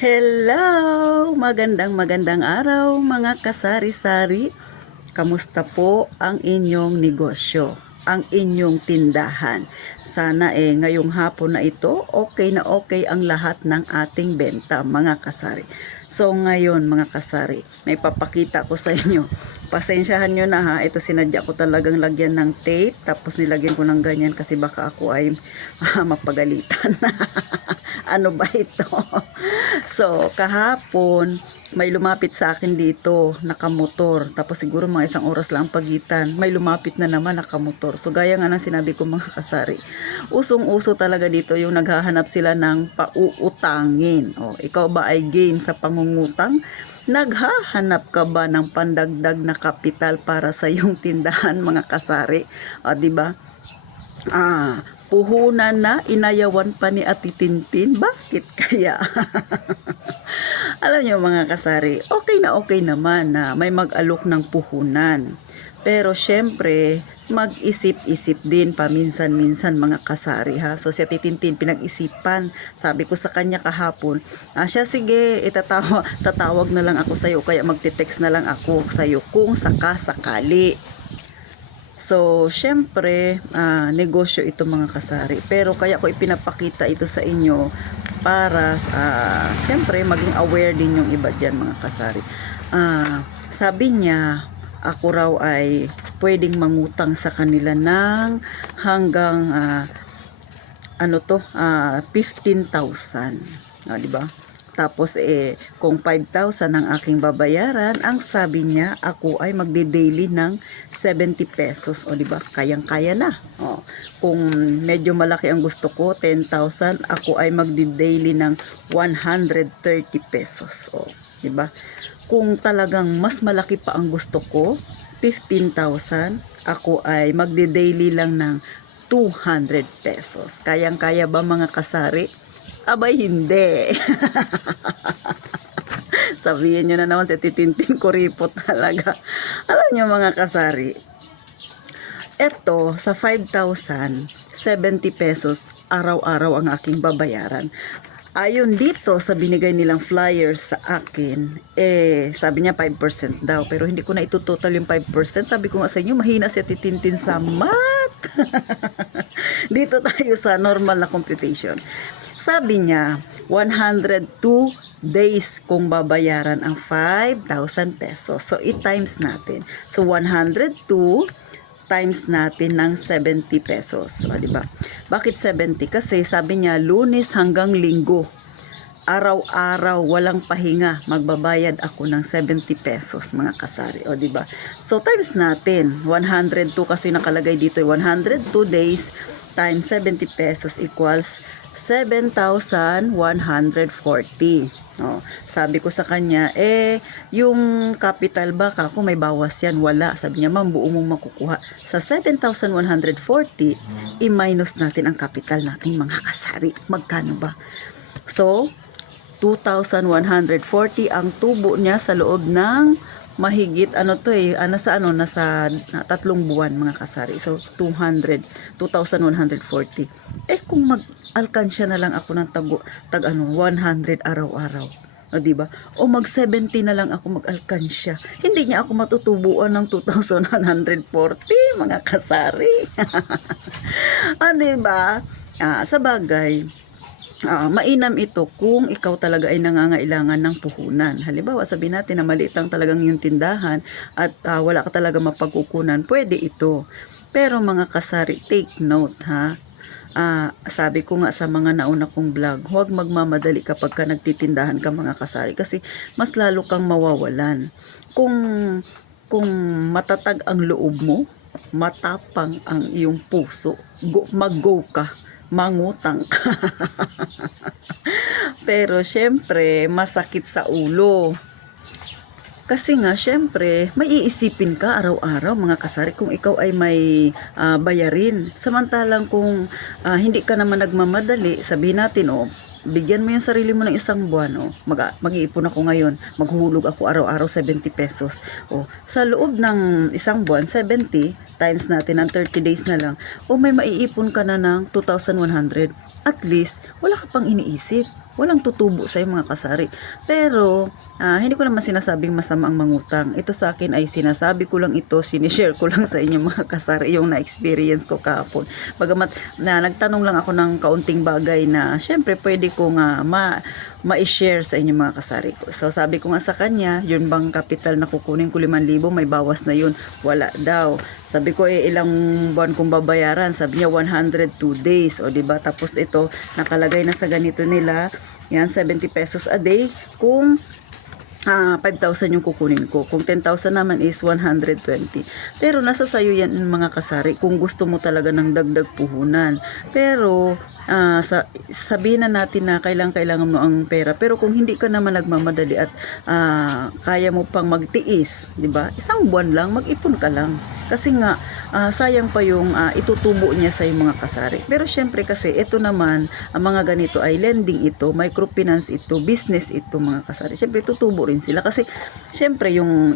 Hello! Magandang araw mga kasari-sari. Kamusta po ang inyong negosyo? Ang inyong tindahan? Sana ngayong hapon na ito, okay na okay ang lahat ng ating benta mga kasari. So ngayon mga kasari, may papakita ko sa inyo. Pasensyahan nyo na ha, ito sinadya ko talagang lagyan ng tape, tapos nilagyan ko ng ganyan kasi baka ako ay mapagalitan. Ano ba ito? So, kahapon, may lumapit sa akin dito, nakamotor. Tapos siguro mga isang oras lang ang pagitan, may lumapit na naman nakamotor. So, gaya nga ng sinabi ko mga kasari, usong-uso talaga dito yung naghahanap sila ng pauutangin. O, ikaw ba ay game sa pangungutang? Naghahanap ka ba ng pandagdag na kapital para sa iyong tindahan mga kasari? O, di ba? Puhunan na, inayawan pa ni Ate Tintin. Bakit kaya? Alam niyo mga kasari, okay naman na may mag-alok ng puhunan. Pero syempre, mag-isip-isip din paminsan-minsan mga kasari ha. So si Ate Tintin pinag-isipan. Sabi ko sa kanya kahapon, siya sige, tatawag na lang ako sa iyo, kaya magte-text na lang ako sa iyo kung sakasakali. So, syempre, negosyo ito mga kasari. Pero kaya ko ipinapakita ito sa inyo para, syempre, maging aware din yung iba dyan mga kasari. Sabi niya, ako raw ay pwedeng mangutang sa kanila ng hanggang, 15,000. Di ba? Tapos kung 5,000 ang aking babayaran, ang sabi niya, ako ay magde-daily ng 70 pesos. O di ba? Kayang-kaya na. O, kung medyo malaki ang gusto ko, 10,000, ako ay magde-daily ng 130 pesos. O, di ba? Kung talagang mas malaki pa ang gusto ko, 15,000, ako ay magde-daily lang ng 200 pesos. Kayang-kaya ba mga kasari? Abay, hindi. Sabihin nyo na naman si Titintin Kuripot talaga. Alam nyo mga kasari, eto sa 5,000, 70 pesos araw-araw ang aking babayaran. Ayon dito sa binigay nilang flyers sa akin, sabi niya 5% daw. Pero hindi ko na itutotal yung 5%. Sabi ko nga sa inyo, mahina si Titintin sa math. Dito tayo sa normal na computation. Sabi niya, 102 days kung babayaran ang 5,000 pesos. So, i-times natin. So, 102 times natin ng 70 pesos. O, diba? Bakit 70? Kasi sabi niya, Lunes hanggang Linggo. Araw-araw, walang pahinga, magbabayad ako ng 70 pesos, mga kasari. O, diba? So, times natin. 102 kasi nakalagay dito. 102 days times 70 pesos equals 7,140. Oh, sabi ko sa kanya, yung capital ba kung may bawas yan? Wala. Sabi niya, ma'am, buo mong makukuha. Sa 7,140, i-minus natin ang capital natin mga kasari. Magkano ba? So, 2,140 ang tubo niya sa loob ng mahigit nasa 3 buwan mga kasari. So 2,140. Kung mag-alkansya na lang ako ng tag 100 araw-araw. O di ba? O mag 70 na lang ako mag-alkansya. Hindi niya ako matutubuan ng 2,140 mga kasari. Di ba? Sa bagay, mainam ito kung ikaw talaga ay nangangailangan ng puhunan. Halimbawa, sabihin natin na maliit lang talagang yung tindahan at wala ka talaga mapagkukunan, pwede ito. Pero mga kasari, take note ha. Sabi ko nga sa mga nauna kong vlog, huwag magmamadali kapag ka nagtitindahan ka mga kasari kasi mas lalo kang mawawalan. Kung matatag ang loob mo, matapang ang iyong puso, mag-go ka, mangutang ka. Pero syempre, masakit sa ulo. Kasi nga, syempre, may iisipin ka araw-araw mga kasari kung ikaw ay may bayarin. Samantalang kung hindi ka naman nagmamadali, sabihin natin, bigyan mo yung sarili mo ng isang buwan. Mag-iipon ako ngayon, maghuhulog ako araw-araw 70 pesos. Sa loob ng isang buwan, 70 times natin ng 30 days na lang. May maiipon ka na ng 2,100. At least, wala ka pang iniisip. walang tutubo sa mga kasari. Pero hindi ko naman sinasabing masama ang mangutang. Ito sa akin ay sinasabi ko lang ito, sinishare ko lang sa inyo mga kasari yung na-experience ko kahapon. Bagamat na nagtanong lang ako ng kaunting bagay na syempre pwede ko nga ma-share sa inyo mga kasari ko. So sabi ko nga sa kanya, yun bang kapital na kukunin ko 5,000, may bawas na yun. Wala daw. Sabi ko ilang buwan kong babayaran? Sabi niya 102 days. O diba? Tapos ito nakalagay na sa ganito nila. Yan 70 pesos a day kung 5,000 yung kukunin ko. Kung 10,000 naman is 120. Pero nasa sayo yan mga kasari kung gusto mo talaga ng dagdag puhunan. Pero sabihin na natin na kailangan mo ang pera. Pero kung hindi ka naman nagmamadali at kaya mo pang magtiis, di ba? Isang buwan lang, mag-ipon ka lang. Kasi nga, sayang pa yung itutubo niya sa mga kasari. Pero syempre kasi, ito naman, ang mga ganito ay lending ito, microfinance ito, business ito mga kasari. Syempre, tutubo rin sila. Kasi, syempre, yung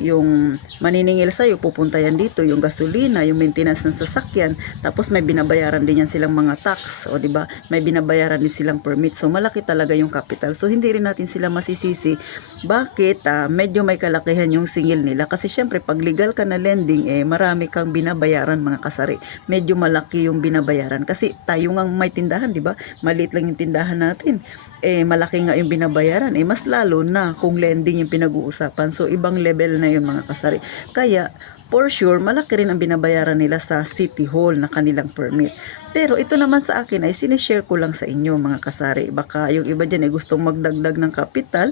maniningil sa'yo, pupunta yan dito, yung gasolina, yung maintenance ng sasakyan, tapos may binabayaran din yan silang mga tax, o diba? May binabayaran din silang permit. So, malaki talaga yung capital. So, hindi rin natin sila masisisi. Bakit? Medyo may kalakihan yung singil nila. Kasi, syempre, pag legal ka na lending, marami kang binabayaran mga kasari. Medyo malaki yung binabayaran. Kasi, tayo nga may tindahan, di ba? Maliit lang yung tindahan natin. Malaki nga yung binabayaran. Mas lalo na kung lending yung pinag-uusapan. So, ibang level na yung mga kasari. Kaya, for sure, malaki rin ang binabayaran nila sa City Hall na kanilang permit. Pero ito naman sa akin ay sinishare ko lang sa inyo mga kasari. Baka yung iba dyan ay gustong magdagdag ng kapital,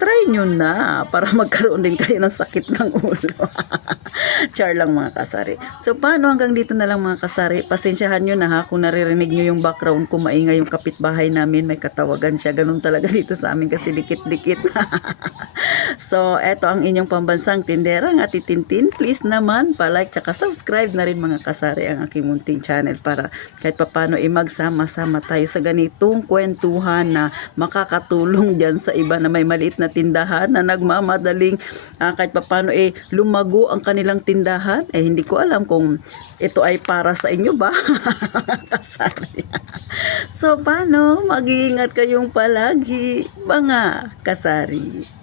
try nyo na para magkaroon din kayo ng sakit ng ulo. Char lang mga kasari. So paano hanggang dito na lang mga kasari? Pasensyahan nyo na ha kung naririnig nyo yung background ko, maingay yung kapitbahay namin, may katawagan siya. Ganun talaga dito sa amin kasi dikit-dikit. So eto ang inyong pambansang tindera nga Titintin. Please naman pa-like tsaka subscribe na rin mga kasari ang aking munting channel para kahit papano magsama-sama tayo sa ganitong kwentuhan na makakatulong dyan sa iba na may maliit na tindahan na nagmamadaling kahit papano lumago ang kanilang tindahan. Hindi ko alam kung ito ay para sa inyo ba? Kasari. So paano? Mag-iingat kayong palagi mga kasari.